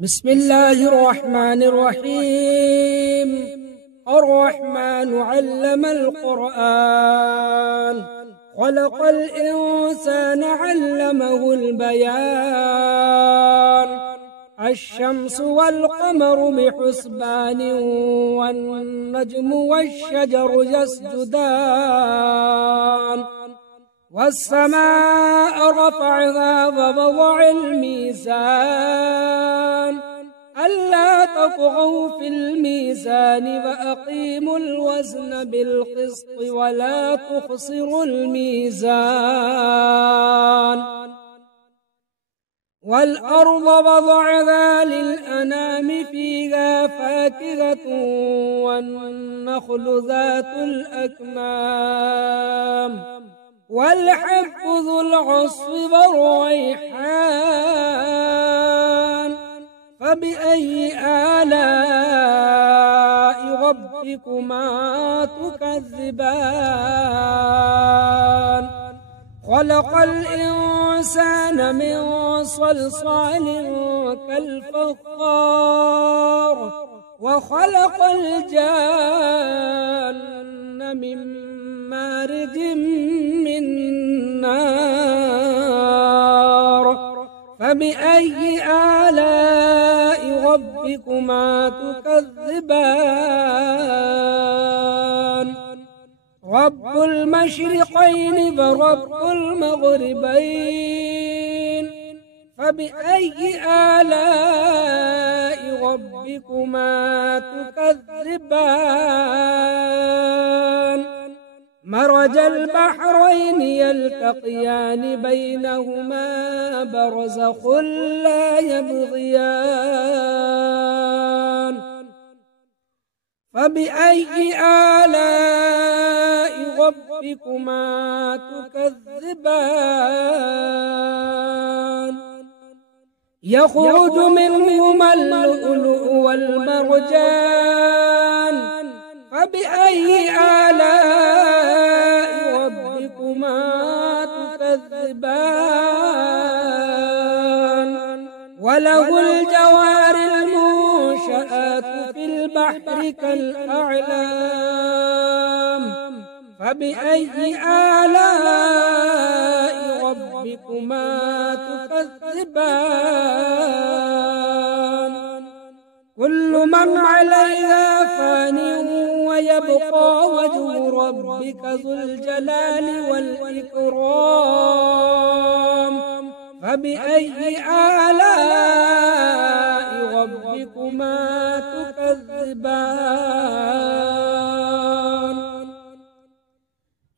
بسم الله الرحمن الرحيم. الرحمن علم القرآن، خلق الإنسان علمه البيان. الشمس والقمر بحسبان، والنجم والشجر يسجدان. والسماء رفعها ووضع الميزان، ألا تطغوا في الميزان وأقيموا الوزن بالقسط ولا تخسروا الميزان. والأرض وضعها للأنام، فيها فاكهة والنخل ذات الأكمام، والحب ذو العصف والريحان. فبأي آلاء ربكما تكذبان؟ خلق الإنسان من صلصال كالفخار، وخلق الجان من مارج من نار. فبأي آلاء ربكما تكذبان؟ رب المشرقين ورب المغربين، فبأي آلاء ربكما تكذبان؟ مرج البحرين يلتقيان، بينهما برزخ لا يبغيان. فبأي آلاء ربكما تكذبان؟ يخرج منهما اللؤلؤ والمرجان، فبأي آلاء ربكما تكذبان؟ وله الجوار المنشآت في البحر كالأعلام، فبأي آلاء ربكما تكذبان؟ كل من عليها فان، ويبقى وجه ربك ذو الجلال والإكرام. فبأي آلاء ربكما تكذبان؟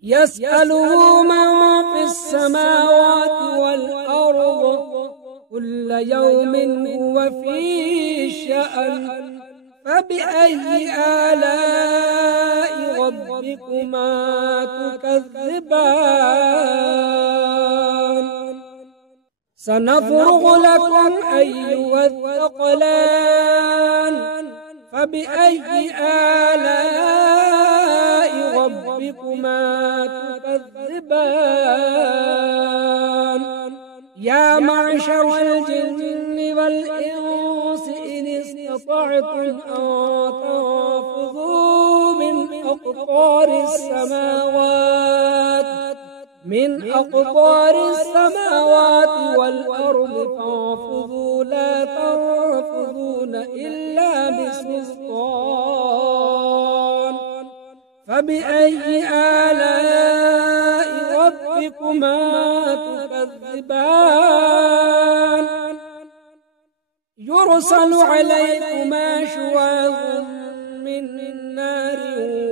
يسأله من في السماوات والأرض، كل يوم هو في شأن. فبأي آلاء ربكما تكذبان؟ سنفرغ لكم أيها الثقلان، فبأي آلاء ربكما تكذبان؟ يا معشر الجن والإنس إن استطعتم أن تنفذوا من أقطار السماوات والأرض، فانفذوا لا تنفذون إلا بسلطان. فبأي آلاء ربكما تكذبان؟ يرسل عليكما شواظ من نار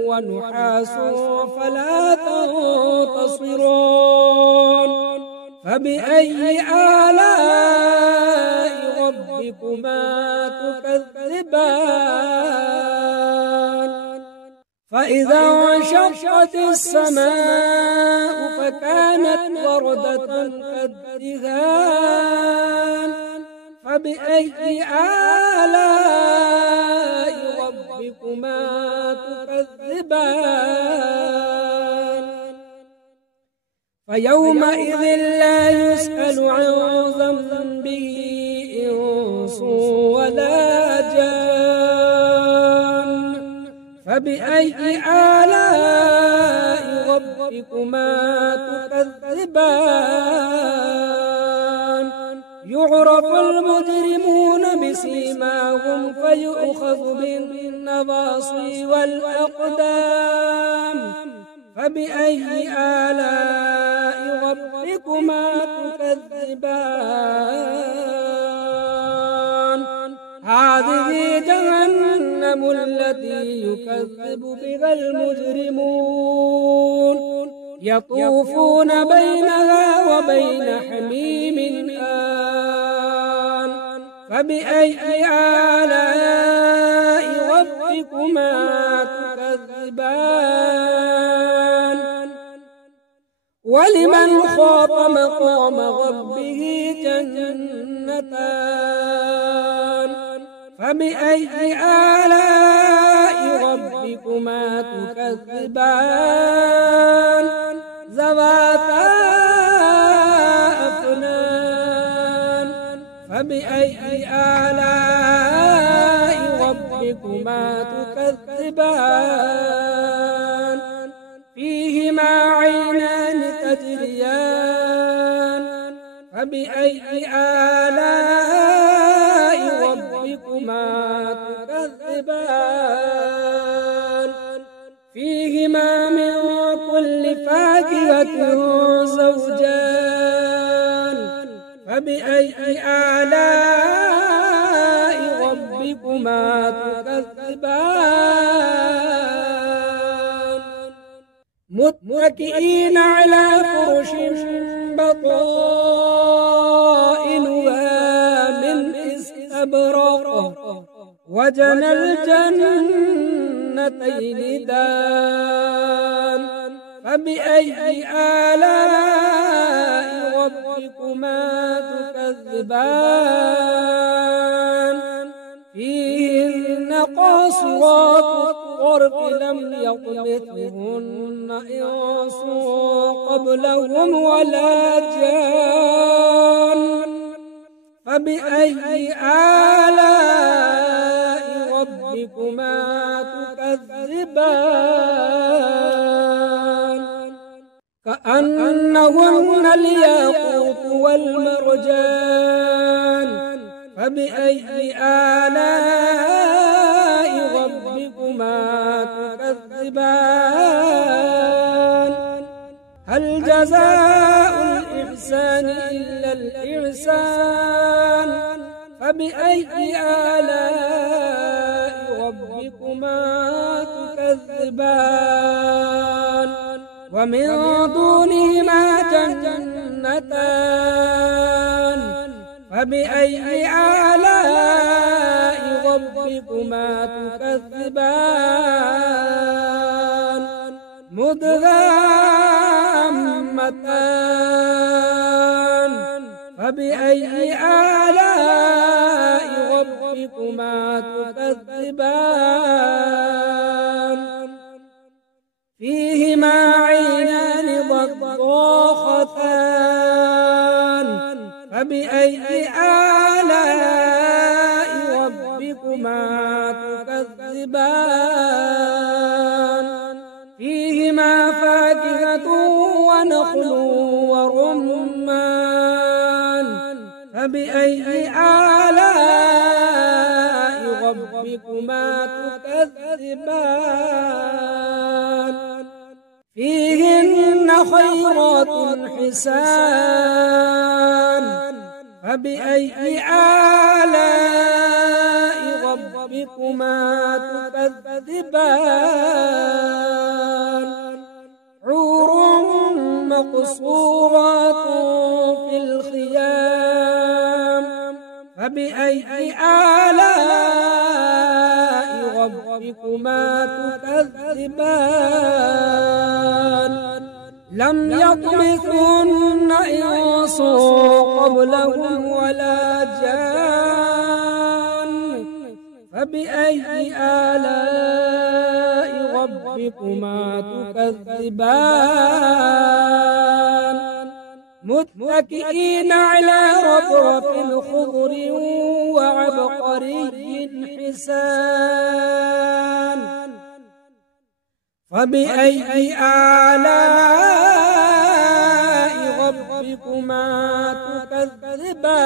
ونحاس فلا تنتصران. فبأي آلاء ربكما تكذبان؟ فإذا انشقت السماء فكانت وردة كالدهان. فبأي آلاء ربكما تكذبان؟ فيومئذ لا يسأل عن ذنبه إنس فبأي آلاء ربكما تكذبان يعرف المجرمون بسيماهم فيؤخذ بالنواصي والأقدام فبأي آلاء ربكما تكذبان هذه جهنم التي يكذب بها المجرمون يطوفون بينها وبين حميم آن فبأي آلاء ربكما تكذبان ولمن خاف مقام ربه جنتان فبأي آلاء ربكما تكذبان ذواتا أفنان فبأي آلاء ربكما تكذبان فيهما عينان تجريان فبأي آلاء ربكما تكذبان فيهما من كل فاكهة زوجان فبأي آلاء ربكما تكذبان متكئين على فرش بطائنها من استبرق وجنى الجنتين دان فبأي آلاء ربكما تكذبان فيهن قاصرات الطرف لم يطمثهن إنس قبلهم ولا جان فبأي آلاء ربكما تكذبان كأنهن الياقوت والمرجان فبأي آلاء ربكما تكذبان هل جزاء الإحسان إلا الإحسان فبأي آلاء ربكما تكذبان ومن دونهما جنتان فبأي آلاء ربكما تكذبان مدغامتان فبأي آلاء ربكما تكذبان فيهما عينان ضاختان فبأي آلاء ربكما تكذبان فيهما فاكهة ونخل ورمان فبأي آلاء ربكما تكذبان فيهن خيرات حسان فبأي آلاء ربكما تكذبان حور مقصورات في الخيام فبأي آلاء ربكما تكذبان لم يطمثهن إنس قبلهم ولا جان فبأي آلاء ربكما تكذبان متكئين على رفرف خضر وعبقري حسان فبأي آلاء ربكما تكذبان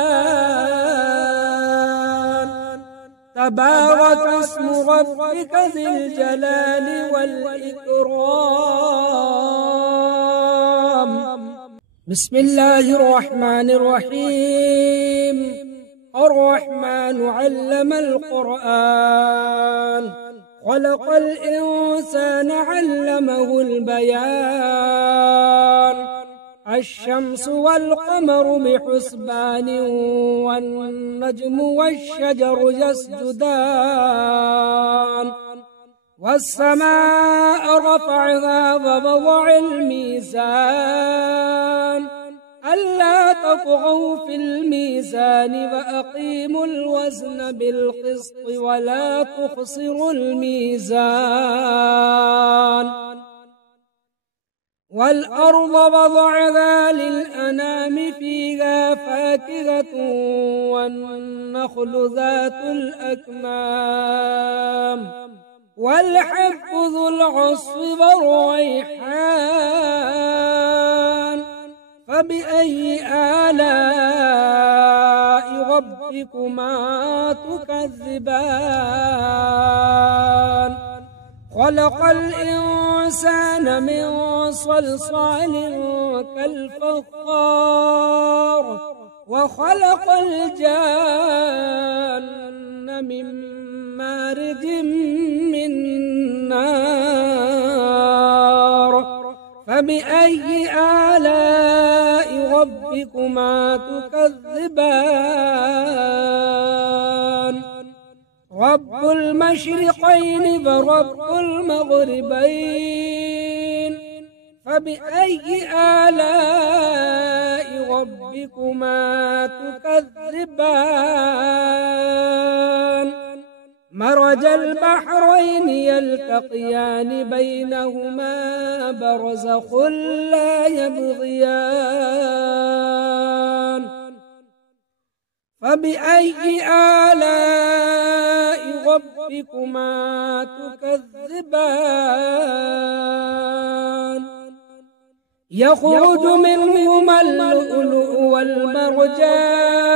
تبارك اسم ربك ذي الجلال والإكرام بسم الله الرحمن الرحيم الرحمن علم القرآن خلق الإنسان علمه البيان الشمس والقمر بحسبان والنجم والشجر يسجدان والسماء رفعها ووضع الميزان ألا تطغوا في الميزان وأقيموا الوزن بالقسط ولا تخسروا الميزان والأرض وضعها للأنام فيها فاكهة والنخل ذات الأكمام والحب ذو العصف والريحان فبأي آلاء ربكما تكذبان خلق الإنسان من صلصال كالفخار وخلق الجان من مارج من نار فبأي آلاء ربكما تكذبان رب المشرقين ورب المغربين فبأي آلاء ربكما تكذبان مرج البحرين يلتقيان بينهما برزخ لا يبغيان فبأي آلاء ربكما تكذبان يخرج منهما اللؤلؤ والمرجان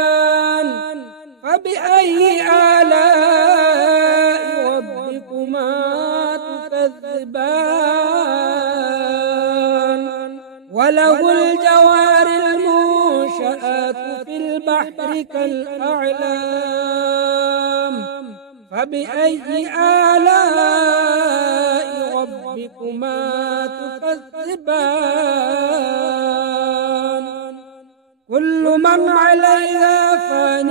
فبأي آلاء ربكما تكذبان وله الجوار المنشآت في البحر كالأعلام فبأي آلاء ربكما تكذبان كل من عليها فان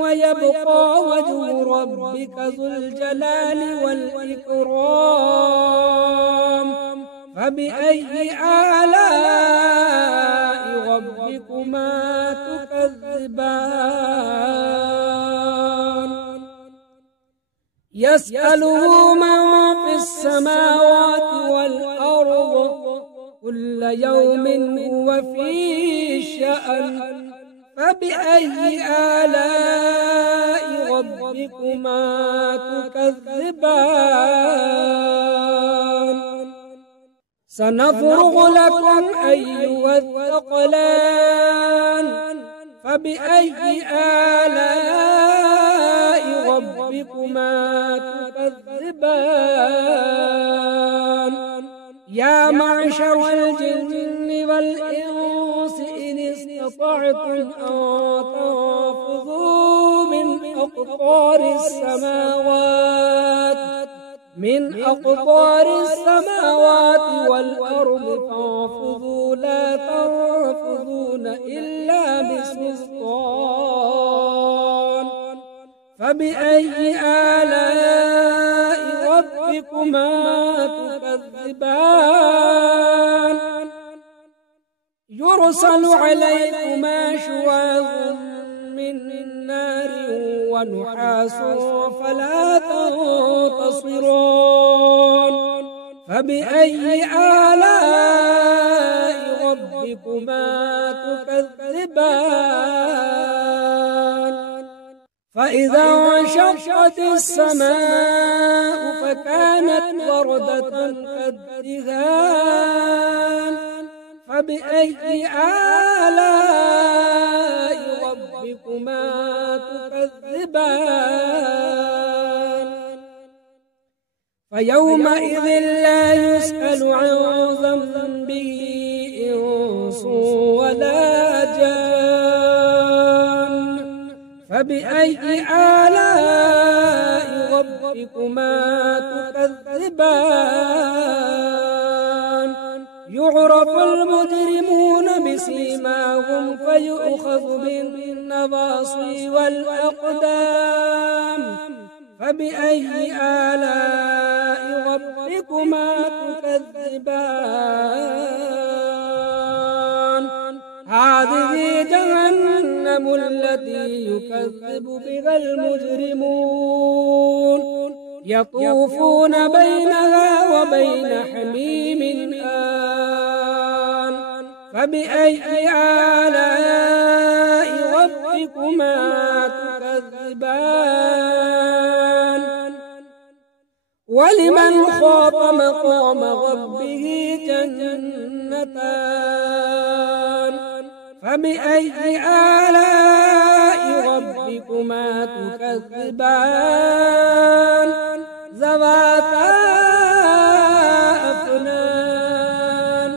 ويبقى وجه ربك ذو الجلال والإكرام فبأي آلاء ربكما تكذبان يسأله من في السماوات والأرض كل يوم هو في شأن فبأي آلاء ربكما تكذبان سنفرغ لكم أيها الثقلان فبأي آلاء ربكما تكذبان يا معشر الجن والإنس إن استطعتم أن تنفذوا من أقطار السماوات والأرض فانفذوا لا تنفذون إلا بسلطان فبأي آلاء ربكما تكذبان يرسل عليكما شواظ من نار ونحاس فلا تنتصرون فبأي آلاء ربكما تكذبان فإذا انشقت السماء فكانت وردة كالدهان فبأي آلاء ربكما تكذبان فيومئذ لا يسأل عن ذنبه إنس ولا جان فبأي آلاء ربكما تكذبان يعرف المجرمون بسيماهم فيؤخذ بالنواصي والأقدام فبأي آلاء ربكما تكذبان هذه جهنم التي يكذب بها المجرمون يطوفون بينها وبين حميم آن فبأي آلاء ربكما تكذبان ولمن خاف مقام ربه جنتان فبأي آلاء ربكما تكذبان ذواتا أفنان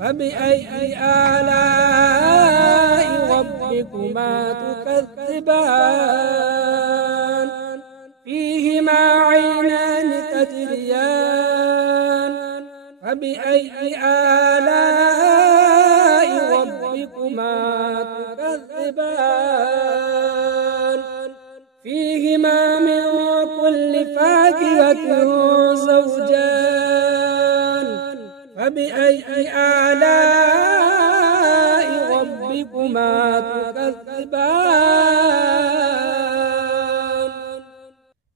فبأي آلاء ربكما تكذبان فيهما عينان تجريان فبأي آلاء ربكما تكذبان فيهما من كل فاكهة زوجان فبأي آلاء ربكما تكذبان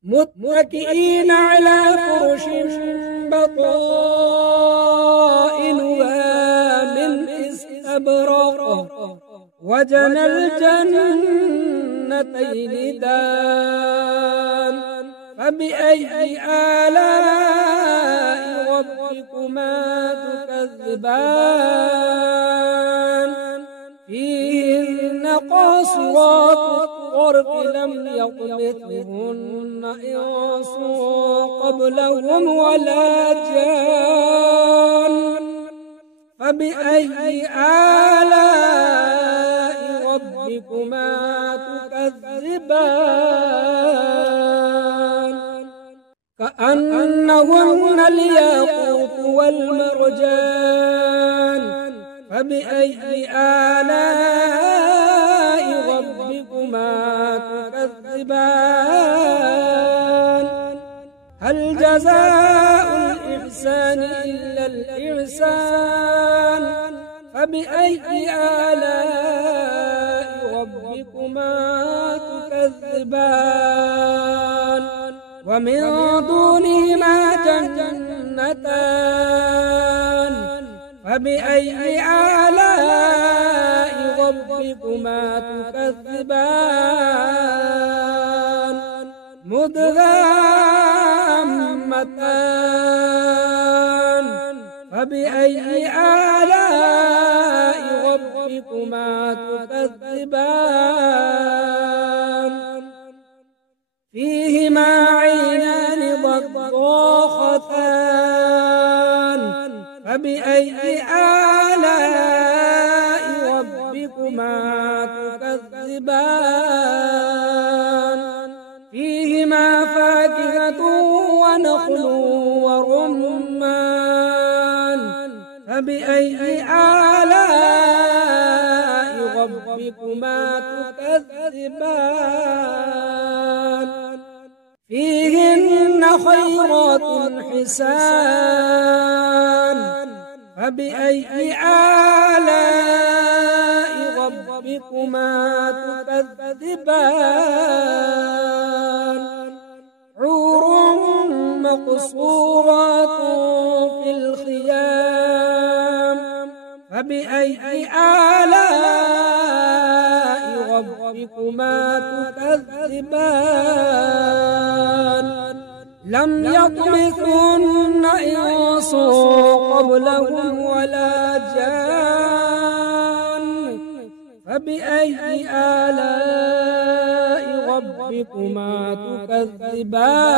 متكئين على فرش بطائنها من استبرق وجنى الجنتين دان فبأي آلاء ربكما تكذبان فيهن قاصرات الطرف لم يطمثهن إنس قبلهم ولا جان فبأي آلاء ربكما تكذبان كأنهن الياقوت والمرجان فبأي آلاء ربكما تكذبان هل جزاء الإحسان إلا الإحسان فبأي آلاء ربكما تكذبان ومن دونهما جنتان فبأي آلاء ربكما تكذبان مدهامتان فبأي آلاء ربكما تكذبان فيهما عينان ضاختان فبأي آلاء ربكما تكذبان فيهما فاكهة ونخل ورمان فبأي آلاء ربكما تكذبان فيهن خيرات حسان فبأي آلاء ربكما تكذبان حور مقصورات في الخيام فبأي آلاء ربكما تكذبان تكذبان لم يطمثهن إنس قبلهم ولا جان فبأي آلاء ربكما تكذبان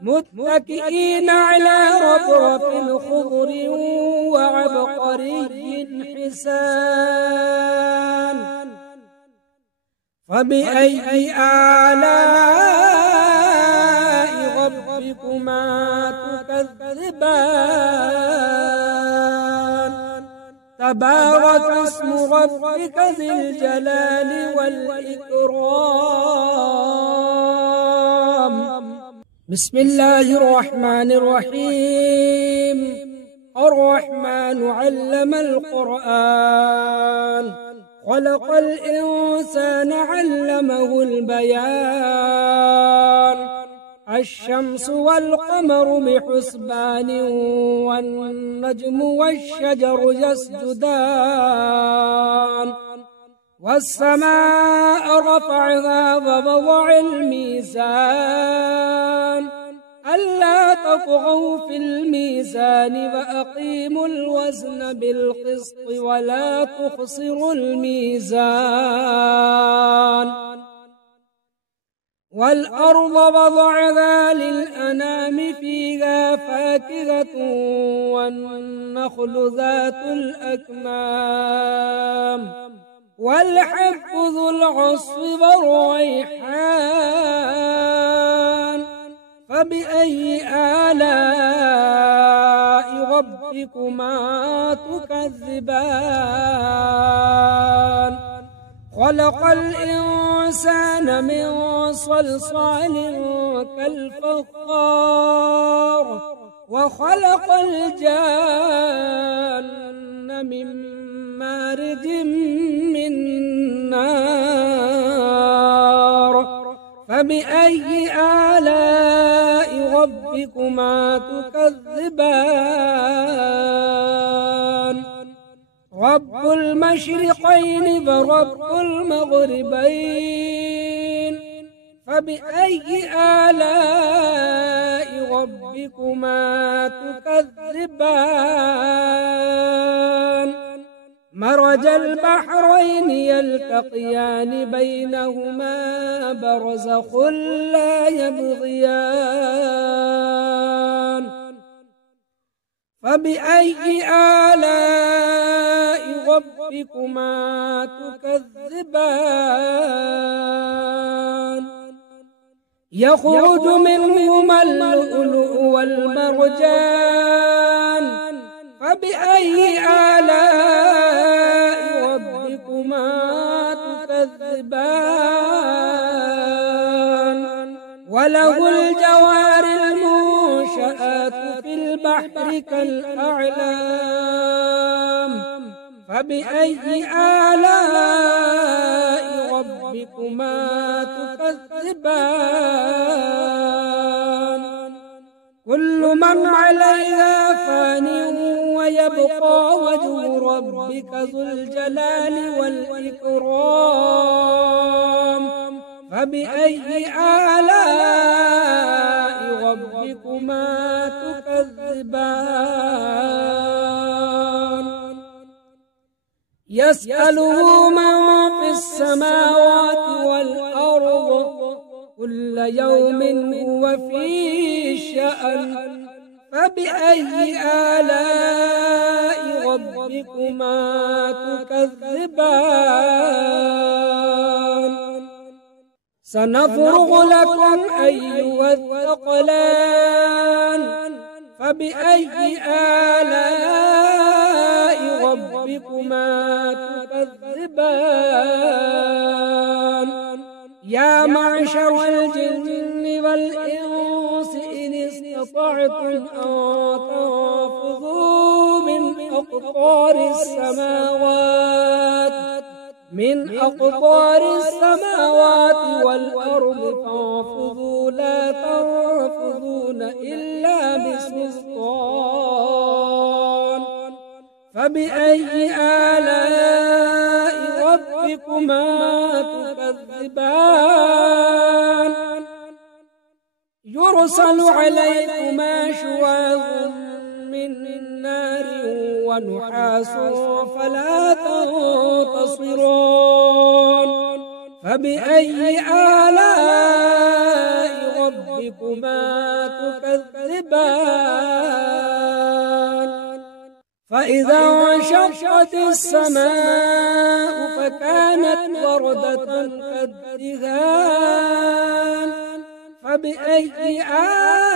متكئين على رفرف خضر وعبقري حسان فبأي آلاء ربكما تكذبان تبارك اسم ربك ذي الجلال والإكرام بسم الله الرحمن الرحيم الرحمن علم القرآن خلق الإنسان علمه البيان الشمس والقمر بحسبان والنجم والشجر يسجدان والسماء رفعها ووضع الميزان ألا تطغوا في الميزان وأقيموا الوزن بالقسط ولا تخسروا الميزان والأرض وضعها للأنام فيها فاكهة والنخل ذات الأكمام والحب ذو العصف والريحان فبأي آلاء ربكما تكذبان خلق الإنسان من صلصال كالفخار وخلق الجان من مارج من نار فبأي آلاء ربكما تكذبان رب المشرقين ورب المغربين فبأي آلاء ربكما تكذبان مرج البحرين يلتقيان بينهما برزخ لا يبغيان فبأي آلاء ربكما تكذبان يخرج منهما اللؤلؤ والمرجان فبأي آلاء ربكما تكذبان وله الجوار المنشآت في البحر كالأعلام فبأي آلاء ربكما تكذبان كل من عليها فان ويبقى وجه ربك ذو الجلال والإكرام فبأي آلاء ربكما تكذبان يسأله من في السماوات والأرض كل يوم هو في شأن فبأي آلاء ربكما تكذبان سنفرغ لكم أيها الثقلان فبأي آلاء ربكما تكذبان يا معشر الجن والإنس إن استطعتم أن تنفذوا من أقطار السماوات والأرض فانفذوا لا تنفذون إلا بسلطان فبأي آلاء ربكما ربكما تكذبان يرسل عليكما شواظ من نار ونحاس فلا تنتصران فبأي آلاء ربكما تكذبان فإذا انشقت السماء فكانت وردة كالدهان فبأي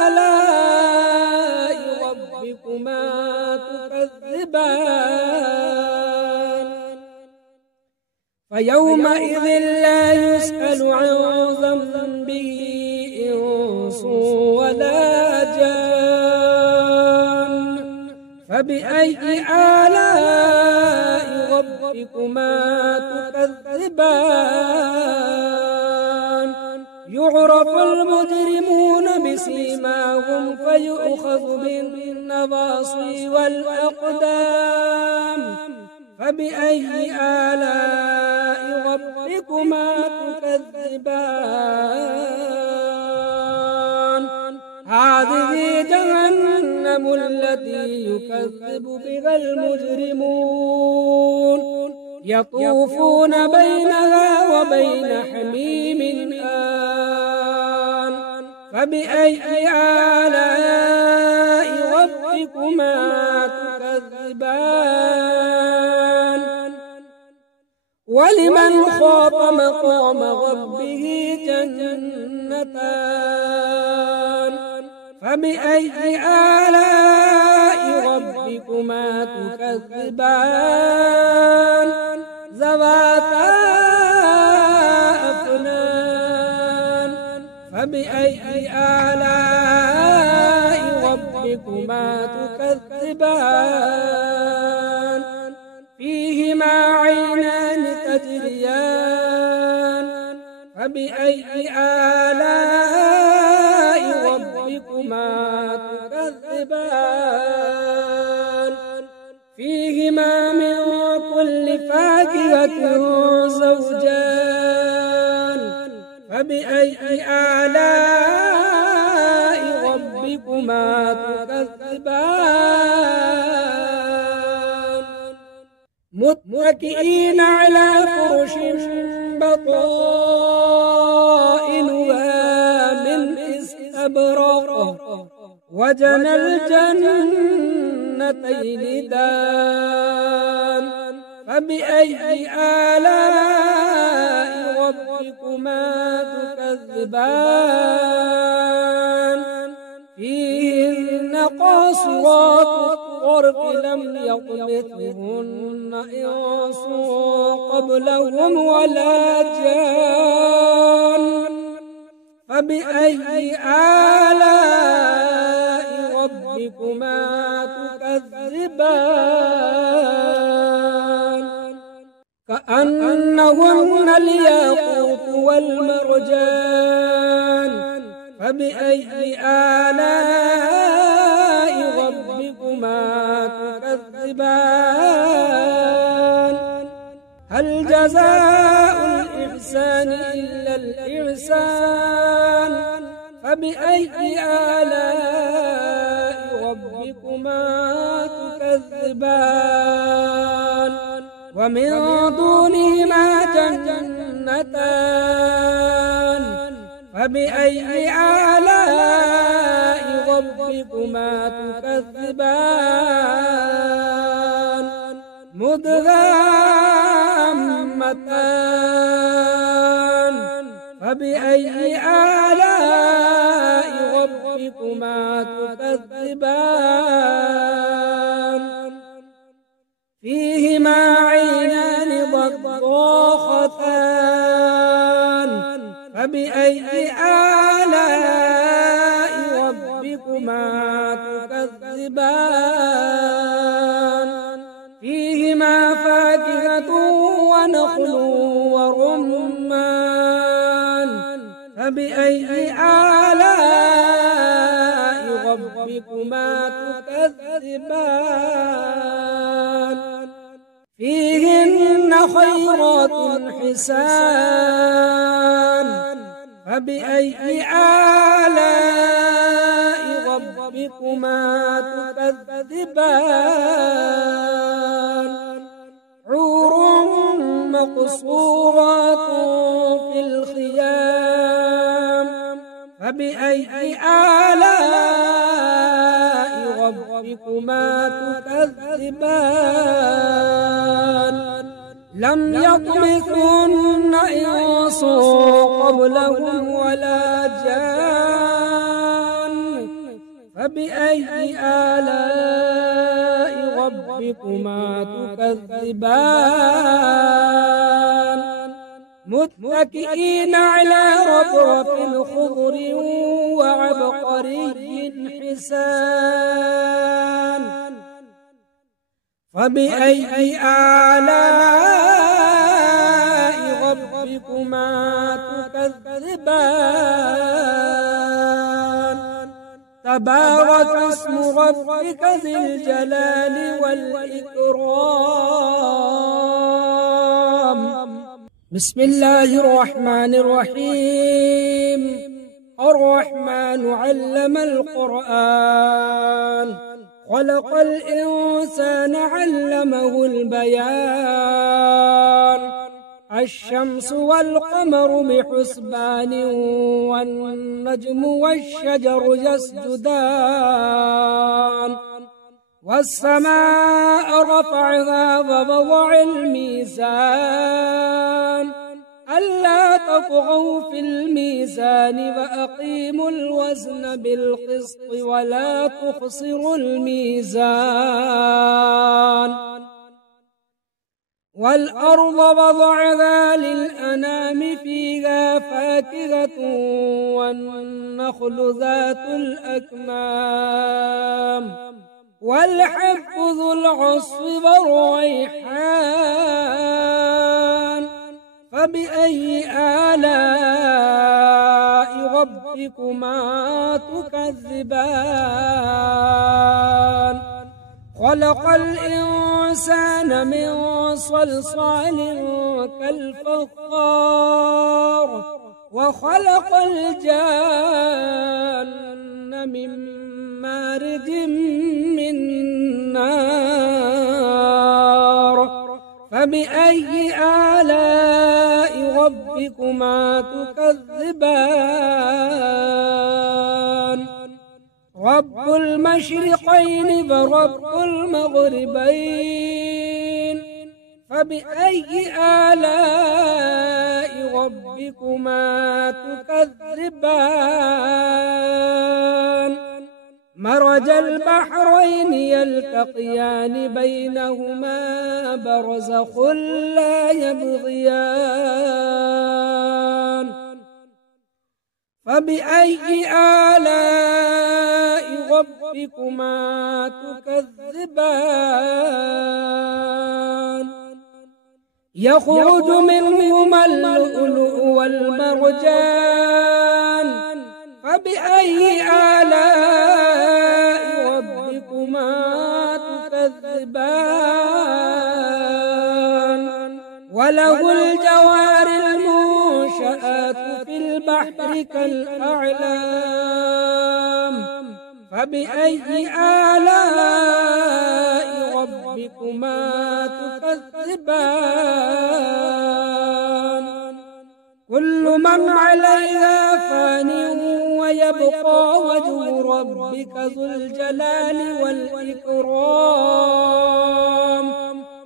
آلاء ربكما تكذبان فيومئذ لا يسأل عن ذنبه إنس ولا جان فبأي آلاء ربكما تكذبان يعرف المجرمون بسيماهم فيؤخذ بالنواصي والأقدام فبأي آلاء ربكما تكذبان هذه جهنم التي يكذب بها المجرمون يطوفون بينها وبين حميم آن فبأي آلاء ربكما تكذبان ولمن خاف مقام ربه جنتان فبأي آلاء ربكما تكذبان ذواتا أفنان فبأي آلاء ربكما تكذبان فيهما عينان تجريان فبأي آلاء ربكما تكذبان فيهما من كل فاكهة زوجان فبأي آلاء ربكما تكذبان متكئين على فرش بطائنها من استبرق وجنى الجنتين دان فبأي آلاء ربكما تكذبان فيهن قاصرات الطرف لم يطمثهن إنس قبلهم ولا جان فبأي آلاء ربكما تكذبان كأنهن الياقوت والمرجان فبأي آلاء ربكما تكذبان هل جزاء الإحسان إلا الإحسان فبأي آلاء ربكما تكذبان ومن دونهما جنتان فبأي آلاء ربكما تكذبان مدهامتان فبأي آلاء ربكما تكذبان فيهما عينان ضاختان فبأي آلاء ربكما تكذبان فيهما فاكهة ونخل ورمان فبأي آلاء ربكما تكذبان فيهن خيرات حسان فبأي آلاء ربكما تكذبان حور مقصورات في الخيام فبأي آلاء ربكما تكذبان لم يطمثن إنس قبلهم ولا جان فبأي آلاء ربكما تكذبان متكئين على رفرف خضر وعبقري حسان فبأي آلاء ربكما تكذبان تبارك اسم ربك ذي الجلال والإكرام بسم الله الرحمن الرحيم الرحمن علم القرآن خلق الإنسان علمه البيان الشمس والقمر بحسبان والنجم والشجر يسجدان والسماء رفعها ووضع الميزان ألا تطغوا في الميزان وأقيموا الوزن بالقسط ولا تخسروا الميزان والأرض وضعها للأنام فيها فاكهة والنخل ذات الأكمام والحب ذو العصف والريحان فبأي آلاء ربكما تكذبان خلق الإنسان من صلصال كالفخار وخلق الجان من مارج من نار فبأي آلاء ربكما تكذبان رب المشرقين ورب المغربين فبأي آلاء ربكما تكذبان مرج البحرين يلتقيان بينهما برزخ لا يبغيان فبأي آلاء ربكما تكذبان يخرج منهما اللؤلؤ والمرجان فبأي آلاء ربكما تكذبان وله الجوار المنشآت في البحر كالأعلام فبأي آلاء ربكما تكذبان كل من عليها فان ويبقى وجه ربك ذو الجلال والإكرام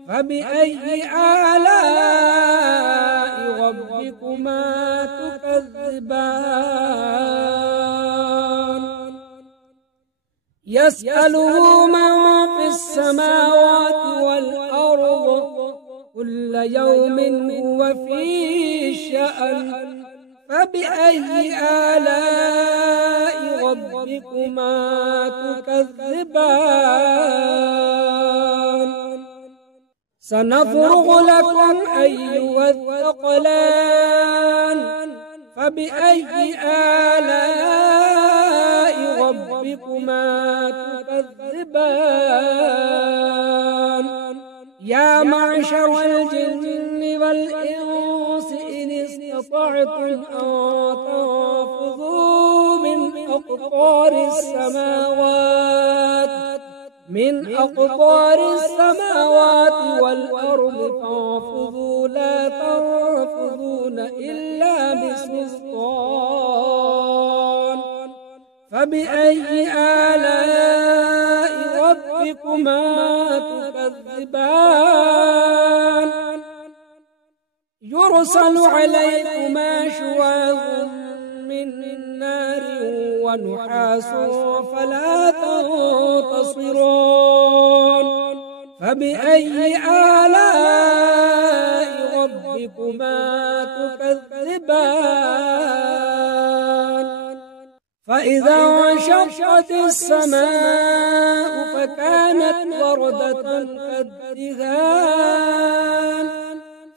فبأي آلاء ربكما تكذبان يسأله من في السماوات والأرض كل يوم هو في شأن فبأي آلاء ربكما تكذبان سنفرغ لكم أيها الثقلان فبأي آلاء ربكما تكذبان يا معشر الجن والإنس إن استطعتم أن تنفذوا من أقطار السماوات والأرض فانفذوا لا تنفذون إلا بسلطان فبأي آلاء ربكما تكذبان يرسل عليكما شواظ من نار ونحاس فلا تنتصران فبأي آلاء ربكما تكذبان فإذا انشقت السماء فكانت وردة كالدهان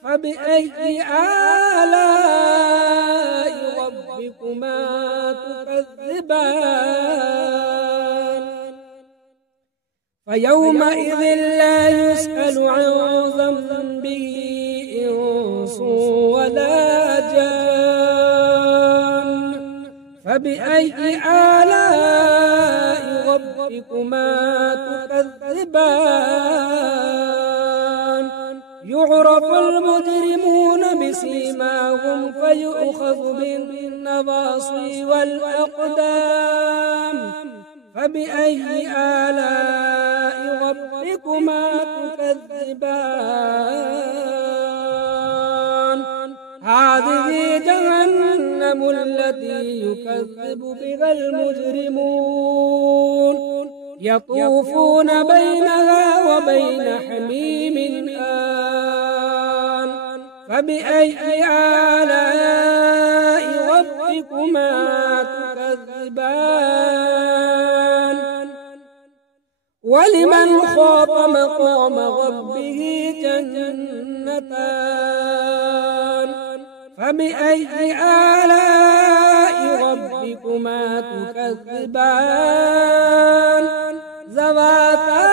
فبأي آلاء ربكما تكذبان فيومئذ لا يسأل عن ذنبه إنس ولا جان فبأي آلاء ربكما تكذبان يعرف المجرمون بسيماهم فيؤخذ بالنواصي والأقدام فبأي آلاء ربكما تكذبان هذه جهنم التي يكذب بها المجرمون يطوفون بينها وبين حميم آن فبأي آلاء ربكما تكذبان ولمن خاف مقام ربه جنتان فبأي آلاء ربكما تكذبان ذواتا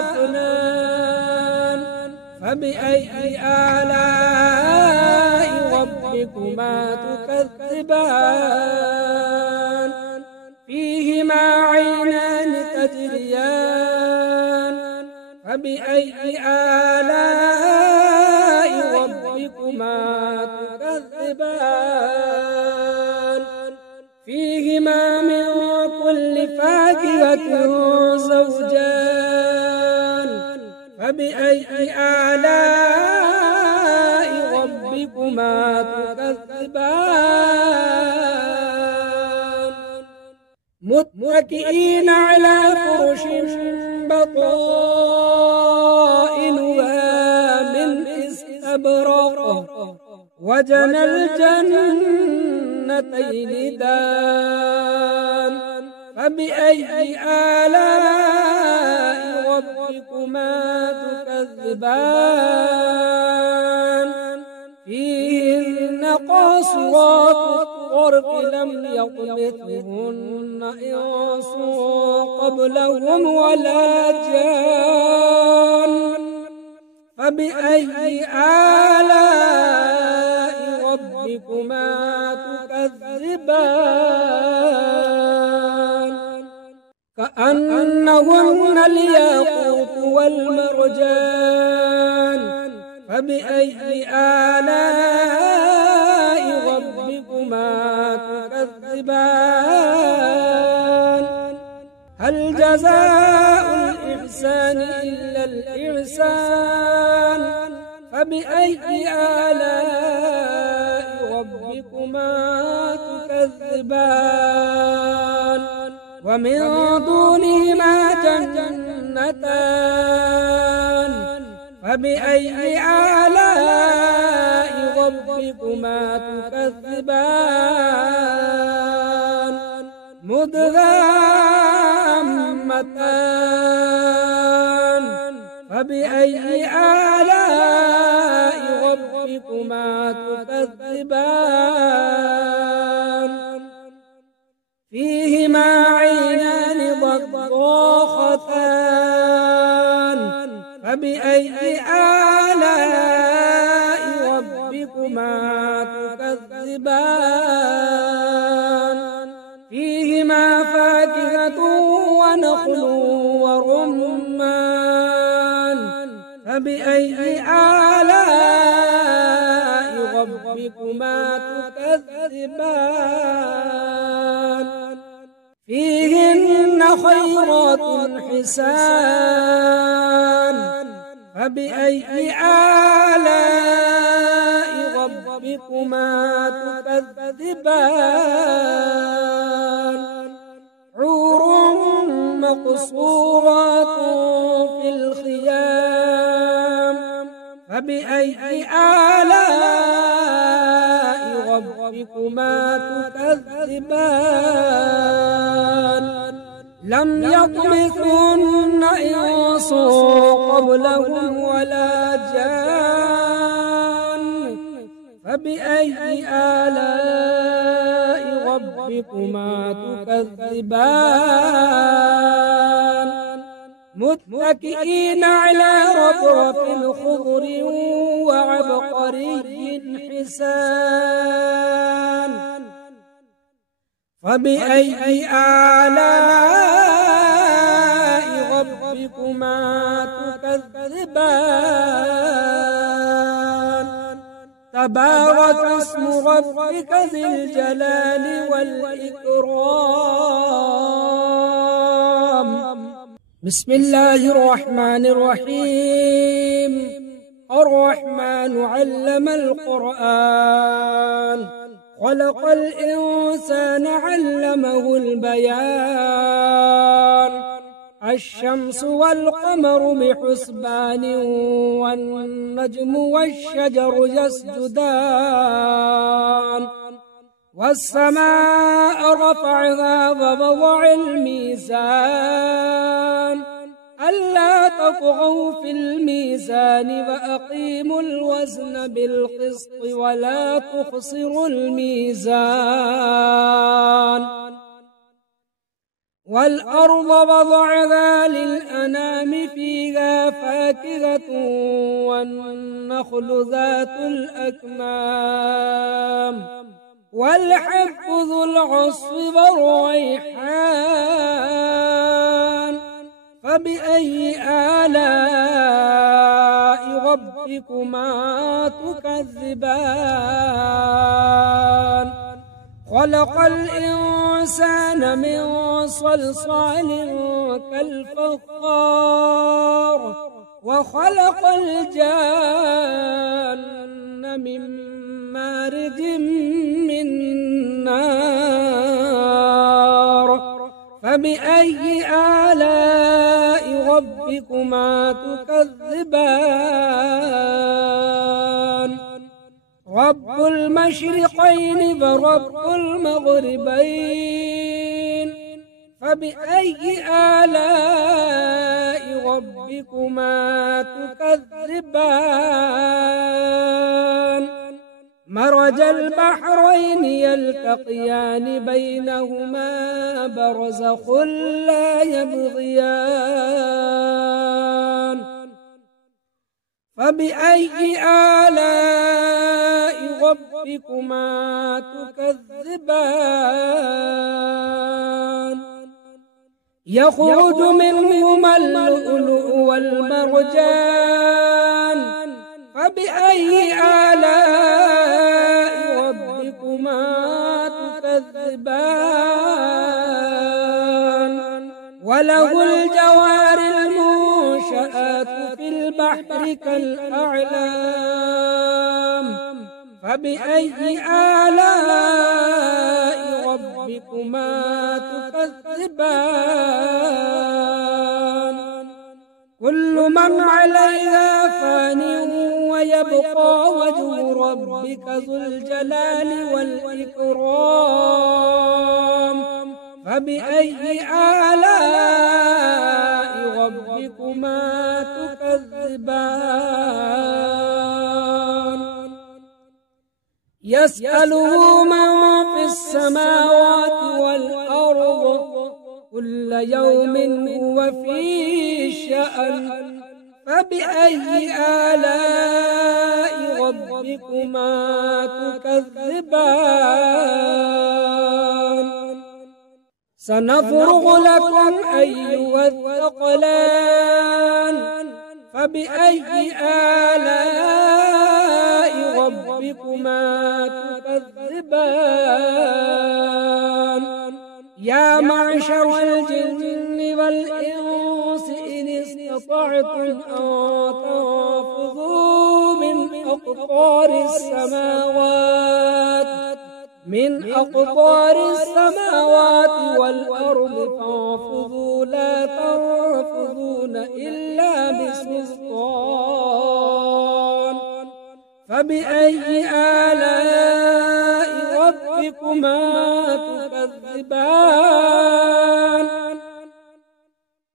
أفنان فبأي آلاء ربكما تكذبان فيهما عينان تجريان فبأي آلاء ربكما تكذبان فيهما من كل فاكهة زوجان فبأي آلاء ربكما تكذبان متكئين على فرش بطائنها من استبرق وجنى الجنتين دان فبأي آلاء ربكما تكذبان فيهن قاصرات الطرف لم يطمثهن إنس قبلهم ولا جان فبأي آلاء ربكما تكذبان كأنهن الياقوت والمرجان فبأي آلاء ربكما تكذبان هل جزاء الإحسان إلا الإحسان فبأي آلاء ربكما تكذبان ومن دونهما جنتان فبأي آلاء ربكما تكذبان مدغامتان فبأي آلاء ربكما تكذبان فيهما عينان ضاختان فبأي آلاء ربكما تكذبان فيهما فاكهة ونخل ورمان فبأي آلاء ربكما تكذبان فيهن خيرات حسان فبأي آلاء ربكما تكذبان حور مقصورات في الخيام فبأي آلاء ربكما تكذبان لم يطمثن إنس قبلهم ولا جان فبأي آلاء ربكما تكذبان متكئين على رفرف خضر وعبقري حسان فبأي آلاء ربكما تكذبان تبارك اسم ربك ذي الجلال والإكرام بسم الله الرحمن الرحيم الرحمن علم القرآن خلق الإنسان علمه البيان الشمس والقمر بحسبان والنجم والشجر يسجدان والسماء رفعها ووضع الميزان ألا تطغوا في الميزان وأقيموا الوزن بالقسط ولا تخسروا الميزان والأرض وضعها للأنام فيها فاكهة والنخل ذات الأكمام والحب ذو العصف والريحان فبأي آلاء ربكما تكذبان خلق الإنسان من صلصال كالفخار وخلق الجان من مارج من نار فبأي آلاء ربكما تكذبان رب المشرقين ورب المغربين فبأي آلاء ربكما تكذبان مرج البحرين يلتقيان بينهما برزخ لا يبغيان فبأي آلاء ربكما تكذبان يخرج منهما اللؤلؤ والمرجان فبأي آلاء ربكما تكذبان وله الجوار المنشآت في البحر كالأعلام فبأي آلاء ربكما تكذبان كل من عليها فان ويبقى وجه ربك ذو الجلال والإكرام فبأي آلاء ربكما تكذبان يسأله من في السماوات والأرض كل يوم هو في شأن فبأي آلاء ربكما تكذبان سنفرغ لكم أيها الثقلان فبأي آلاء ربكما تكذبان يا معشر الجن والإنس إن استطعتم أن تنفذوا من أقطار السماوات والأرض فانفذوا لا تنفذون إلا بسلطان فبأي آلاء ربكما تكذبان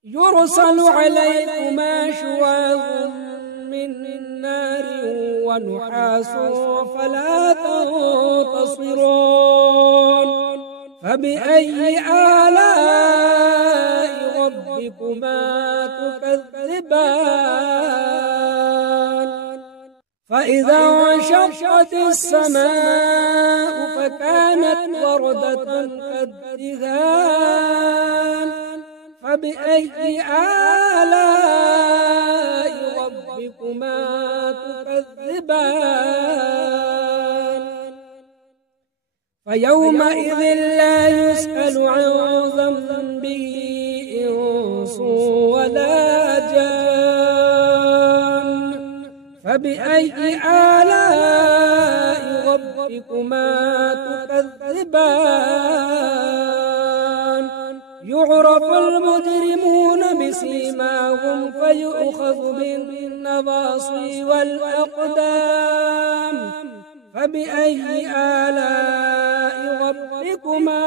يرسل عليكما شواظ من نار ونحاس فلا تنتصران فبأي آلاء ربكما تكذبان فإذا انشقت السماء فكانت وردة كالدهان فبأي آلاء ربكما تكذبان فيومئذ لا يسأل عن ذنبه إنس ولا جان فبأي آلاء ربكما تكذبان يعرف المجرمون بسيماهم فيؤخذ بالنواصي والأقدام فبأي آلاء ربكما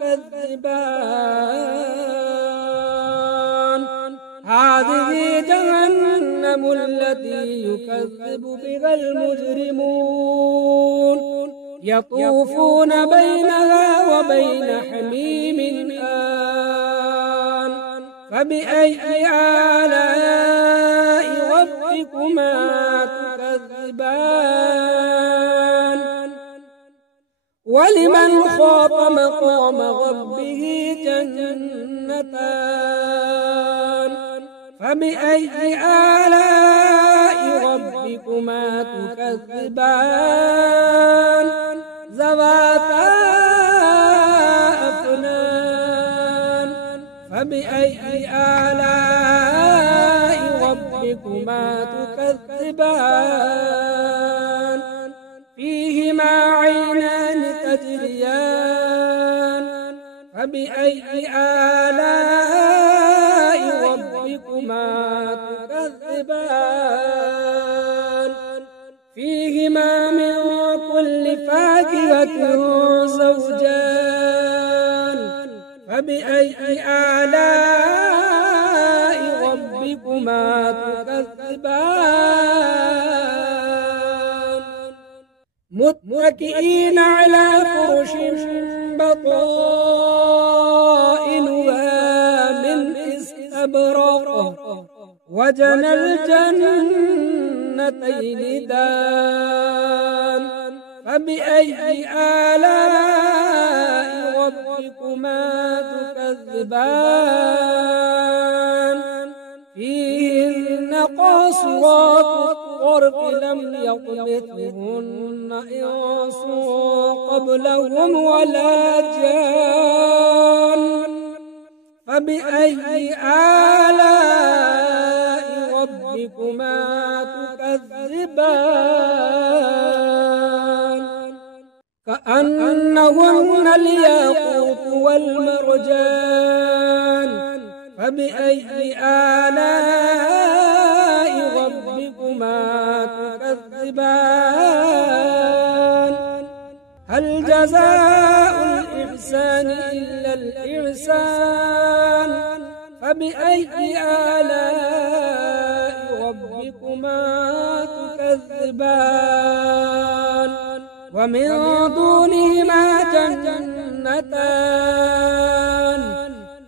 تكذبان هذه جهنم التي يكذب بها المجرمون يطوفون بينها وبين حميم آن فبأي آلاء ربكما تكذبان ولمن خاف مقام ربه جنتان فبأي آلاء ربكما تكذبان ذواتا أفنان فبأي آلاء ربكما تكذبان فيهما عينان تجريان فبأي آلاء ربكما تكذبان فيهما من كل فاكهة زوجان فبأي آلاء ربكما تكذبان متكئين على فرش بطائنها من استبرق وجنى الجنتين دان فبأي آلاء ربكما تكذبان فيهن قاصرات الطرف لم يطمثهن إنس قبلهم ولا جان فبأي آلاء ربكما تكذبان كأنهن الياقوت والمرجان فبأي آلاء ربكما تكذبان هل جزاء الإحسان إلا الإحسان فبأي آلاء ربكما تكذبان ومن دونهما جنتان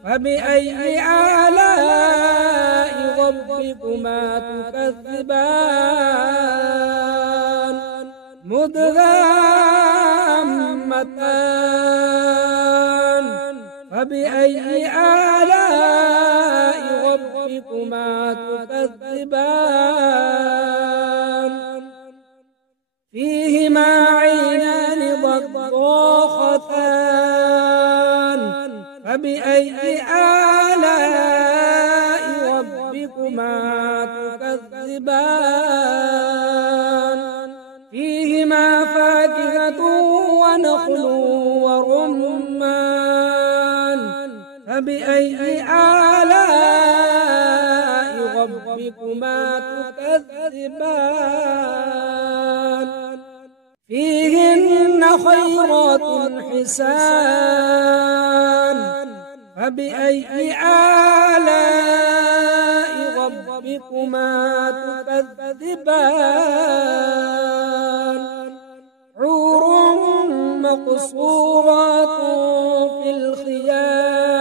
فبأي آلاء ربكما ربكما تكذبان مدهامتان فبأي آلاء ربكما تكذبان فيهما عينان ضاختان فبأي آلاء ربكما تكذبان فيهما فاكهة ونخل ورمان فبأي آلاء ربكما تكذبان فيهن خيرات حسان فبأي آلاء ربكما تكذبان حور مقصورات في الخيام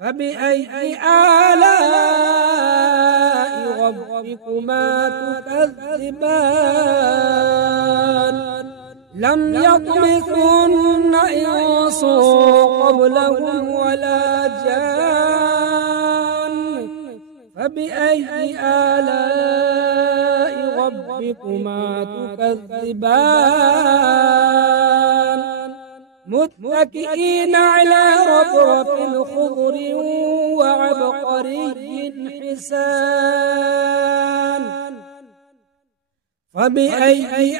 فبأي آلاء ربكما تكذبان لم يطمثن إنس قبلهم ولا جان فبأي آلاء ربكما تكذبان متكئين على رفرف خضر وعبقري حسان فبأي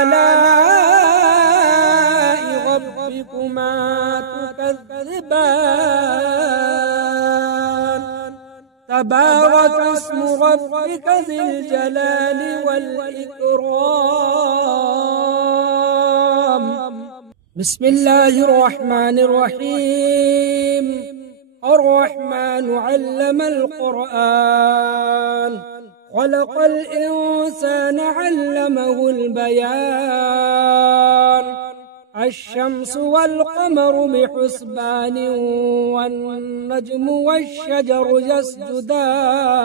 آلاء ربكما تكذبان تبارك اسم ربك ذي الجلال والإكرام بسم الله الرحمن الرحيم الرحمن علم القرآن خلق الإنسان علمه البيان الشمس والقمر بحسبان والنجم والشجر يسجدان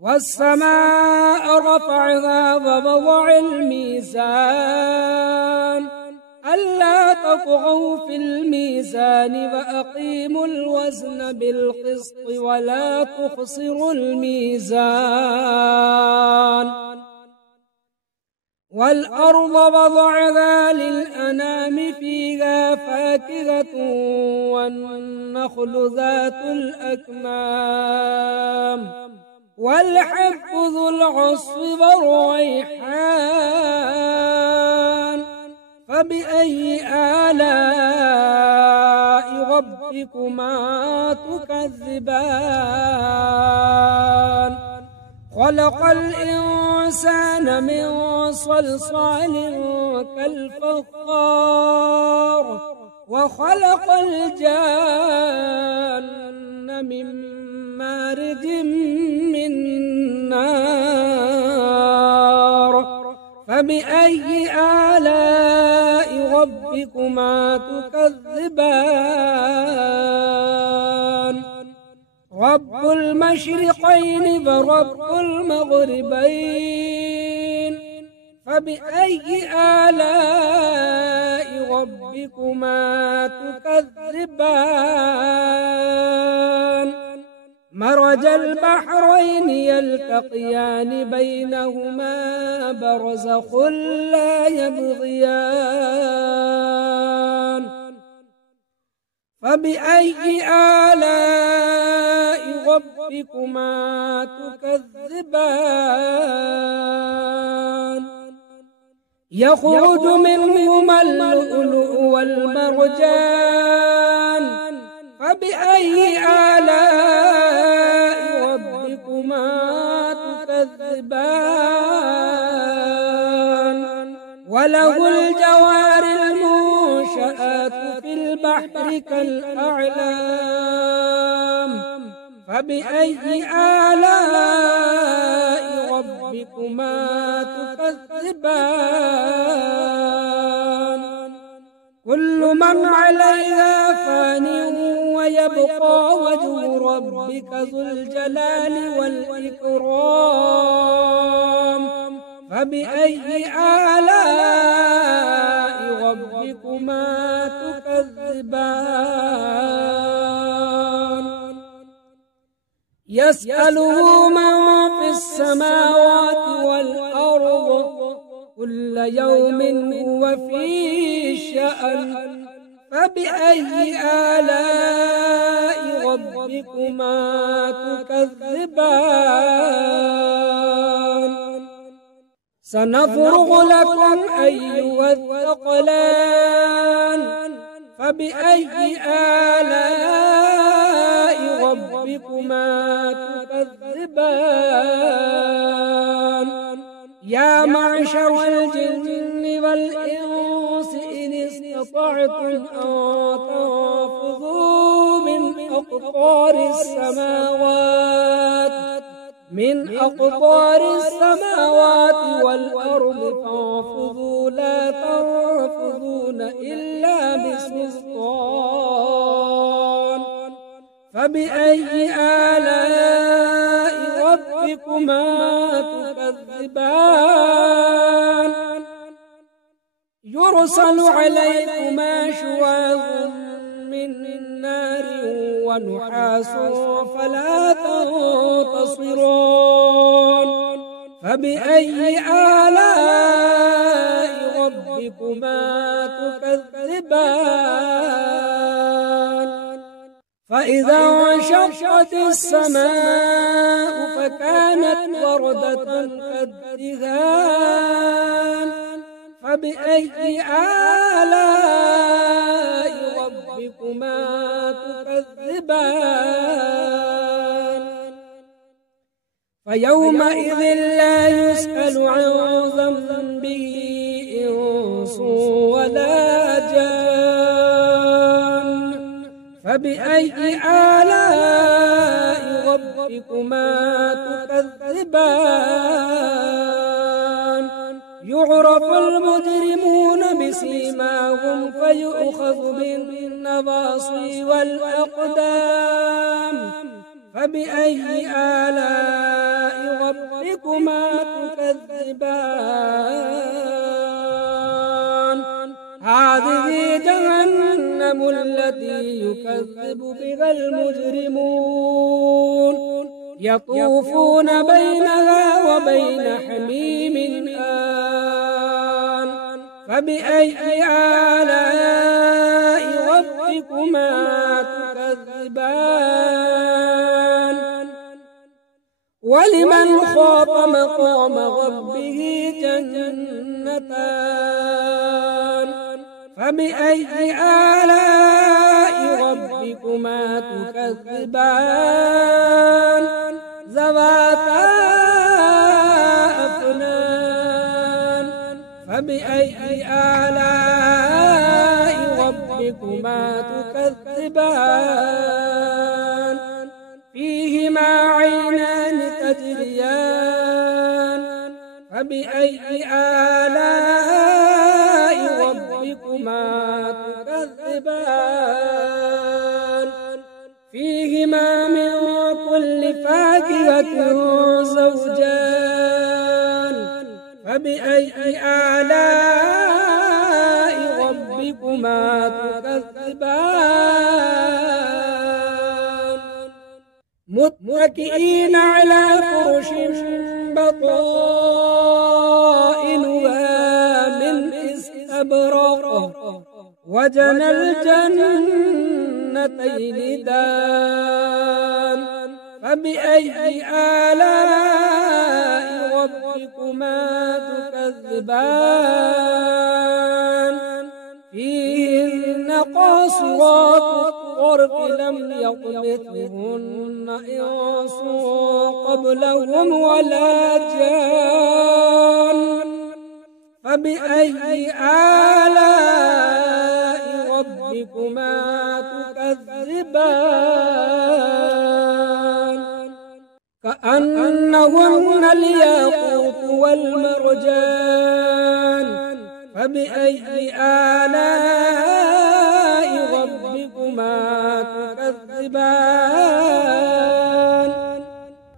والسماء رفعها ووضع الميزان ألا تطغوا في الميزان وأقيموا الوزن بالقسط ولا تخسروا الميزان والأرض وضعها للأنام فيها فاكهة والنخل ذات الأكمام والحب ذو العصف والريحان فبأي آلاء ربكما تكذبان خلق الإنسان من صلصال كالفخار وخلق الجان من مارج من نار فبأي آلاء ربكما تكذبان رب المشرقين ورب المغربين فبأي آلاء ربكما تكذبان مرج البحرين يلتقيان بينهما برزخ لا يبغيان فبأي آلاء ربكما تكذبان يخرج منهما اللؤلؤ والمرجان فبأي آلاء ربكما تكذبان وله الجوار المنشآت في البحر كالأعلام فبأي آلاء ربكما تكذبان كل من عليها فان ويبقى وجه ربك ذو الجلال والإكرام فبأي آلاء ربكما تكذبان يسأله من في السماوات والأرض كل يوم هو في شأن فبأي آلاء ربكما تكذبان سنفرغ لكم أيها الثقلان فبأي آلاء ربكما تكذبان يا معشر الجن والإنس إن استطعتم أن تنفذوا من أقطار السماوات والأرض فانفذوا لا تنفذون إلا بسلطان فبأي آلاء ربكما تكذبان يرسل عليكما شواظ من نار ونحاس فلا تنتصران فبأي آلاء ربكما تكذبان فإذا انشقت السماء فكانت وردة كالدهان فبأي آلاء ربكما تكذبان فيومئذ لا يسأل عن ذنبه إنس ولا جان فبأي آلاء ربكما تكذبان يعرف المجرمون بسيماهم فيؤخذ بالنواصي والأقدام فبأي آلاء ربكما تكذبان هذه جهنم التي يكذب بها المجرمون يطوفون بينها وبين حميم آن فبأي آلاء ربكما تكذبان ولمن خاف مقام ربه جنتان فبأي آلاء ربكما تكذبان ذواتا أفنان فبأي آلاء ربكما تكذبان فيهما عينان تجريان فبأي آلاء ربكما تكذبان فيهما من كل فاكهة زوجان فبأي آلاء ربكما تكذبان متكئين على فرش بطائنها من استبرق وجنى الجنتين دان فبأي آلاء ربكما تكذبان فيهن قاصرات الطرف لم يطمثهن إنس قبلهم ولا جان فبأي آلاء ربكما تكذبان كأنهن الياقوت والمرجان فبأي آلاء ربكما تكذبان تكذبان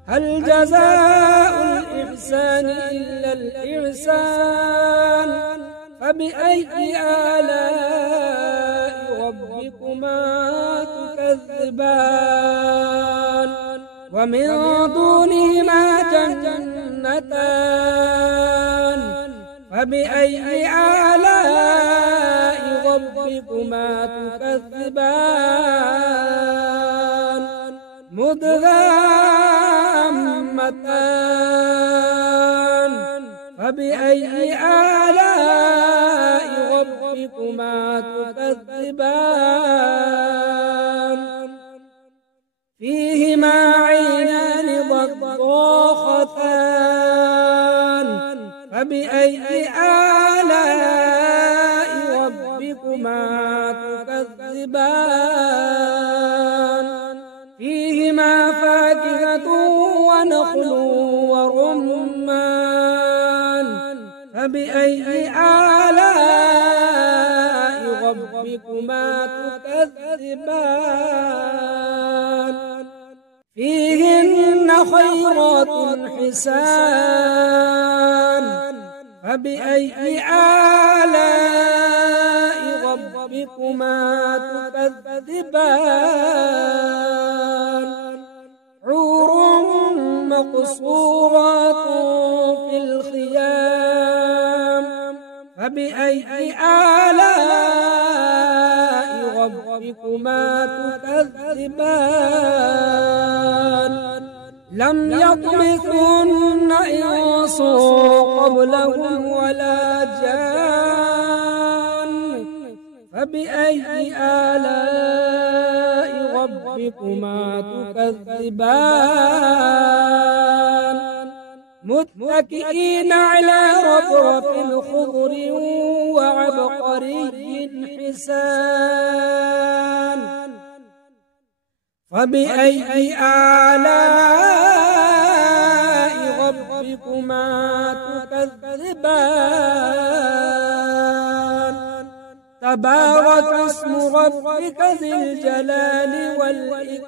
هل جزاء الإحسان إلا الإحسان فبأي آلاء ربكما تكذبان ومن دونهما جنتان فبأي آلاء ربكما تكذبان مدهامتان فبأي آلاء ربكما تكذبان فيهما عينان ضاختان فبأي آلاء ربكما تكذبان فيهما فاكهة ونخل ورمان فبأي آلاء ربكما تكذبان فيهن خيرات حسان فبأي آلاء ربكما تكذبان حور مقصورات في الخيام فبأي آلاء ربكما تكذبان لم يطمثن إنس قبلهم ولا جان فبأي آلاء ربكما تكذبان متكئين على رفرف خضر وعبقري حسان فبأي آلاء ربكما تكذبان تبارك اسم ربك ذي الجلال والإكرام